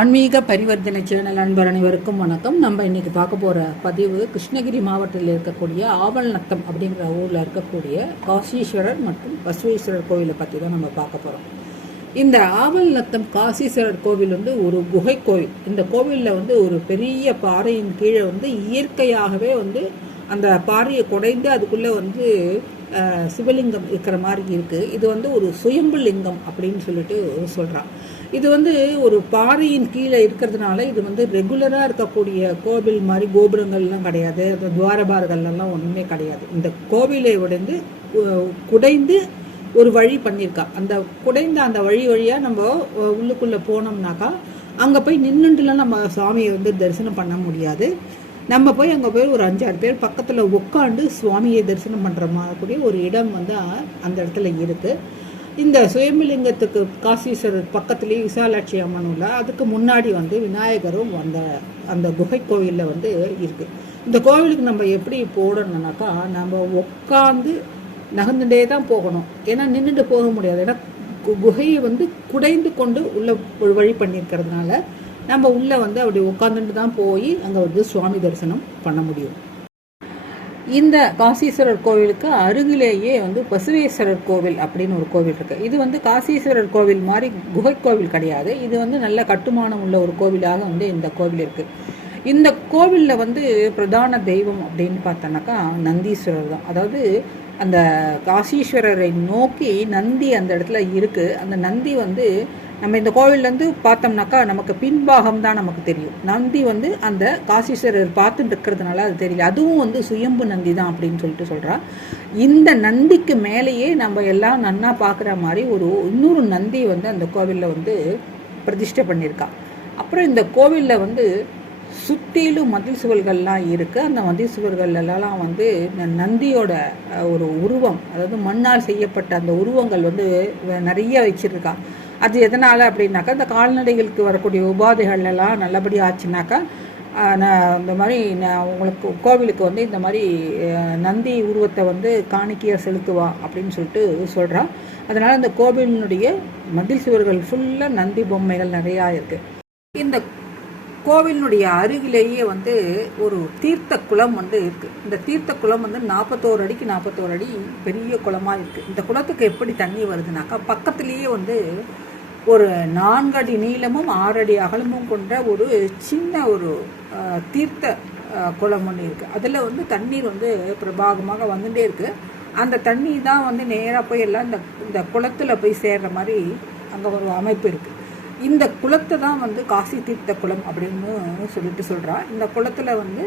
ஆன்மீக பரிவர்த்தனை சேனல் நண்பர் அனைவருக்கும் வணக்கம். நம்ம இன்னைக்கு பார்க்க போகிற பதிவு கிருஷ்ணகிரி மாவட்டத்தில் இருக்கக்கூடிய ஆவல்நத்தம் அப்படிங்கிற ஊரில் இருக்கக்கூடிய காசீஸ்வரர் மற்றும் பசுவேஸ்வரர் கோவிலை பற்றி தான் நம்ம பார்க்க போகிறோம். இந்த ஆவல்நத்தம் காசீஸ்வரர் கோவில் வந்து ஒரு குகை கோவில். இந்த கோவிலில் வந்து ஒரு பெரிய பாறையின் கீழே வந்து இயற்கையாகவே வந்து அந்த பாறையை குடைந்து அதுக்குள்ளே வந்து சிவலிங்கம் இருக்கிற மாதிரி இருக்குது. இது வந்து ஒரு சுயம்பு லிங்கம் அப்படின்னு சொல்லிட்டு சொல்கிறான். இது வந்து ஒரு பாறையின் கீழே இருக்கிறதுனால இது வந்து ரெகுலராக இருக்கக்கூடிய கோவில் மாதிரி கோபுரங்கள்லாம் கிடையாது, அந்த துவாரபார்கள்லாம் ஒன்றுமே கிடையாது. இந்த கோவிலை குடைந்து ஒரு வழி பண்ணியிருக்கா. அந்த குடைந்த அந்த வழியாக நம்ம உள்ளுக்குள்ளே போனோம்னாக்கா அங்கே போய் நின்றுட்டுலாம் நம்ம சுவாமியை வந்து தரிசனம் பண்ண முடியாது. நம்ம போய் அங்கே போய் ஒரு 5-6 பேர் பக்கத்தில் உட்காந்து சுவாமியை தரிசனம் பண்ணுற மாதிரி ஒரு இடம் வந்து அந்த இடத்துல இருக்குது. இந்த சுயம்புலிங்கத்துக்கு காசீஸ்வரர் பக்கத்துலேயே விசாலாட்சி அம்மன் உள்ள, அதுக்கு முன்னாடி வந்து விநாயகரும் அந்த குகை கோவிலில் வந்து இருக்குது. இந்த கோவிலுக்கு நம்ம எப்படி போடணும்னாக்கா நம்ம உட்காந்து நகர்ந்துட்டே தான் போகணும். ஏன்னா நின்றுட்டு போக முடியாது. ஏன்னா குகையை வந்து குடைந்து கொண்டு உள்ள ஒரு வழி பண்ணியிருக்கிறதுனால நம்ம உள்ளே வந்து அப்படி உட்காந்துட்டு தான் போய் அங்கே வந்து சுவாமி தரிசனம் பண்ண முடியும். இந்த காசீஸ்வரர் கோவிலுக்கு அருகிலேயே வந்து பசுவேஸ்வரர் கோவில் அப்படின்னு ஒரு கோவில் இருக்குது. இது வந்து காசீஸ்வரர் கோவில் மாதிரி குகை கோவில் கிடையாது. இது வந்து நல்ல கட்டுமானம் உள்ள ஒரு கோவிலாக வந்து இந்த கோவில் இருக்குது. இந்த கோவிலில் வந்து பிரதான தெய்வம் அப்படின்னு பார்த்தோன்னாக்கா நந்தீஸ்வரர் தான். அதாவது அந்த காசீஸ்வரரை நோக்கி நந்தி அந்த இடத்துல இருக்குது. அந்த நந்தி வந்து நம்ம இந்த கோவில்லேருந்து பார்த்தோம்னாக்கா நமக்கு பின்பாகம் தான் நமக்கு தெரியும். நந்தி வந்து அந்த காசீஸ்வரர் பார்த்துட்டு இருக்கிறதுனால அது தெரியல. அதுவும் வந்து சுயம்பு நந்தி தான் அப்படின்னு சொல்லிட்டு சொல்கிறா. இந்த நந்திக்கு மேலேயே நம்ம எல்லாம் நன்னா பார்க்குற மாதிரி இன்னொரு நந்தி வந்து அந்த கோவிலில் வந்து பிரதிஷ்டை பண்ணியிருக்கா. அப்புறம் இந்த கோவிலில் வந்து சுற்றிலும் மதில் சுவர்கள்லாம் இருக்குது. அந்த மதில் சுவர்களெல்லாம் வந்து நந்தியோட ஒரு உருவம், அதாவது மண்ணால் செய்யப்பட்ட அந்த உருவங்கள் வந்து நிறைய வச்சுருக்கா. அது எதனால் அப்படின்னாக்கா இந்த கால்நடைகளுக்கு வரக்கூடிய உபாதைகள்லாம் நல்லபடியாக ஆச்சுனாக்கா இந்த மாதிரி உங்களுக்கு கோவிலுக்கு வந்து இந்த மாதிரி நந்தி உருவத்தை வந்து காணிக்கையாக செலுத்துவா அப்படின்னு சொல்லிட்டு சொல்கிறா. அதனால் இந்த கோவிலினுடைய மதில் சுவர்கள் ஃபுல்லாக நந்தி பொம்மைகள் நிறையா இருக்குது. இந்த கோவிலினுடைய அருகிலேயே வந்து ஒரு தீர்த்த குளம் வந்து இருக்குது. இந்த தீர்த்த குளம் வந்து 41 அடிக்கு 41 அடி பெரிய குளமாக இருக்குது. இந்த குளத்துக்கு எப்படி தண்ணி வருதுனாக்கா பக்கத்துலேயே வந்து ஒரு 4 அடி நீளமும் 6 அடி அகலமும் கொண்ட ஒரு சின்ன ஒரு தீர்த்த குளம் ஒன்று இருக்குது. அதில் வந்து தண்ணீர் வந்து பிரபாகமாக வந்துட்டே இருக்குது. அந்த தண்ணி தான் வந்து நேராக போய் எல்லாம் இந்த குளத்தில் போய் சேர்கிற மாதிரி அங்கே ஒரு அமைப்பு இருக்குது. இந்த குளத்தை தான் வந்து காசி தீர்த்த குளம் அப்படின்னு சொல்லிட்டு சொல்கிறா. இந்த குளத்தில் வந்து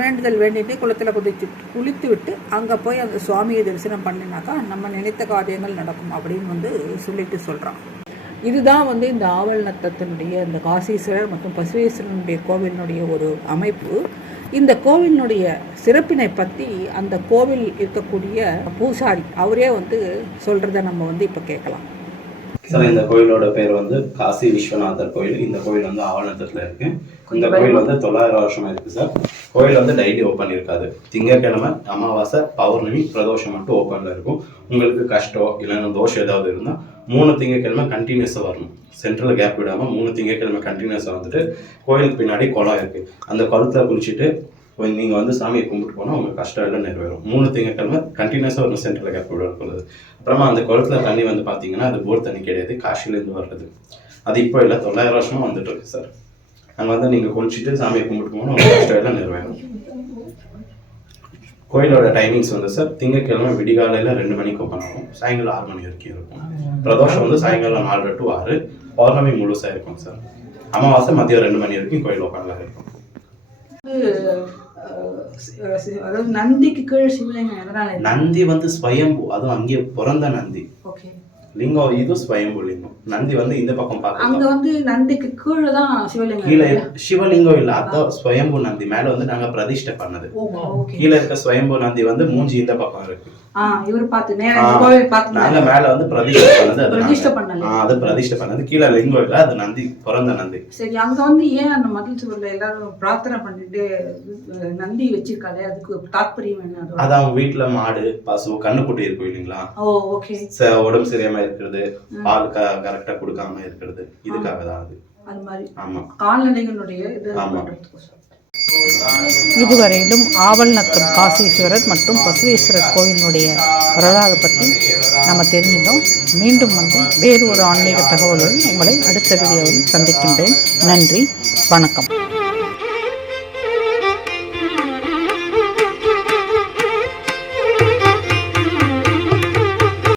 வேண்டுதல் வேண்டிட்டு குளத்தில் குளித்து விட்டு அங்கே போய் அந்த சுவாமியை தரிசனம் பண்ணினாக்கா நம்ம நினைத்த காரியங்கள் நடக்கும் அப்படின்னு வந்து சொல்லிட்டு சொல்கிறான். இதுதான் வந்து இந்த ஆவல்நத்தத்தினுடைய இந்த காசீஸ்வரர் மற்றும் பசுவேஸ்வரனுடைய கோவிலினுடைய ஒரு அமைப்பு. இந்த கோவிலினுடைய சிறப்பினை பற்றி அந்த கோவில் இருக்கக்கூடிய பூசாரி அவரே வந்து சொல்கிறத நம்ம வந்து இப்போ கேட்கலாம். சார், இந்த கோயிலோட பேர் வந்து காசி விஸ்வநாதர் கோயில். இந்த கோயில் வந்து ஆவல்நத்தத்தில் இருக்கு. இந்த கோயில் வந்து 900 வருஷமா இருக்கு சார். கோயில் வந்து டெய்லி ஓப்பன் இருக்காது. திங்கட்கிழமை, அமாவாசை, பௌர்ணமி, பிரதோஷம் மட்டும் ஓப்பன்ல இருக்கும். உங்களுக்கு கஷ்டம் இல்லைன்னா தோஷம் ஏதாவது இருந்தால் 3 திங்கட்கிழமை கண்டினியூஸாக வரணும். சென்ட்ரல் கேப் விடாமல் 3 திங்கட்கிழமை கண்டினியூஸாக வந்துட்டு கோயிலுக்கு பின்னாடி குளம் இருக்கு. அந்த குளத்துல குளிச்சுட்டு நீங்கள் வந்து சாமியை கும்பிட்டு போனால் உங்களுக்கு கஷ்டம் எல்லாம் நிறைவேறும். 3 திங்கட்கிழமை கண்டினியூஸாக ஒரு சென்ட்ரல் கேப் விடக்கூடாது. அப்புறமா அந்த குளத்துல தண்ணி வந்து பார்த்தீங்கன்னா அது போர் தண்ணி கிடையாது, காசிலேருந்து வர்றது. அது இப்போ இல்லை, 900 வருஷமா வந்துட்டு இருக்கு சார். அங்கே வந்து நீங்கள் குளிச்சுட்டு சாமியை கும்பிட்டு போனால் உங்களுக்கு கஷ்டம் எல்லாம் நிறைவேறும். கோயிலோட டைமிங்ஸ் வந்து சார் திங்கட்கிழமை விடிகாலையில் 2 மணிக்கு ஓப்பன் ஆகும், சாயங்காலம் 6 மணி வரைக்கும் இருக்கும். பிரதோஷம் வந்து சாயங்காலம் 4 to 6, பௌர்ணமி முழுசாக இருக்கும் சார். அமாவாசை மதியம் 2 மணி வரைக்கும் கோயில் ஓப்பனில் இருக்கும். நந்திக்கு கீழே சிவலிங்கம் எதனால? நந்தி வந்து ஸ்வயம்பு, அதுவும் அங்கே பிறந்த நந்தி. லிங்கம் இது ஸ்வயம்பு லிங்கம். நந்தி வந்து இந்த பக்கம் பார்க்க அங்க வந்து நந்திக்கு கீழே தான் சிவலிங்கம். கீழே சிவலிங்கம் இல்ல, அதான் ஸ்வயம்பு நந்தி. மேல வந்து நாங்க பிரதிஷ்டை பண்ணது. கீழே இருக்க ஸ்வயம்பு நந்தி வந்து மூஞ்சி இந்த பக்கம் இருக்கு. இவர் பார்த்து நேரா கோவில் பார்த்து நாங்க மேல வந்து பிரதிஷ்டை பண்ணது. அது பிரதிஷ்டை பண்ணது. கீழே லிங்கம் இல்ல, அது நந்தி, பிறந்த நந்தி. சரி, அங்க வந்து ஏன் அந்த மதில் சுவர்ல எல்லாரும் பிரார்த்தனை பண்ணிட்டு நந்தி வச்சிருக்காங்க? அதுக்கு தாற்பயம் என்ன? அது அவங்க வீட்டுல மாடு, பசு, கண்ணுக்குட்டி இருக்கும் இல்லைங்களா, உடம்பு சரியாம இருக்கிறது, பால் கரெக்டா கொடுக்காம இருக்கிறது, இதுக்காக தான் அது. அது மாதிரி ஆமா கால்நடைகளுடைய இது ஆமா. இதுவரையிலும் ஆவல்நத்தம் காசீஸ்வரர் மற்றும் பசுவேஸ்வரர் கோயிலினுடைய வரலாறு பற்றி நம்ம தெரிஞ்சிட்டோம். மீண்டும் வேறு ஒரு ஆன்மீக தகவலுடன் உங்களை அடுத்த வீடியோவில் சந்திக்கின்றேன். நன்றி, வணக்கம்.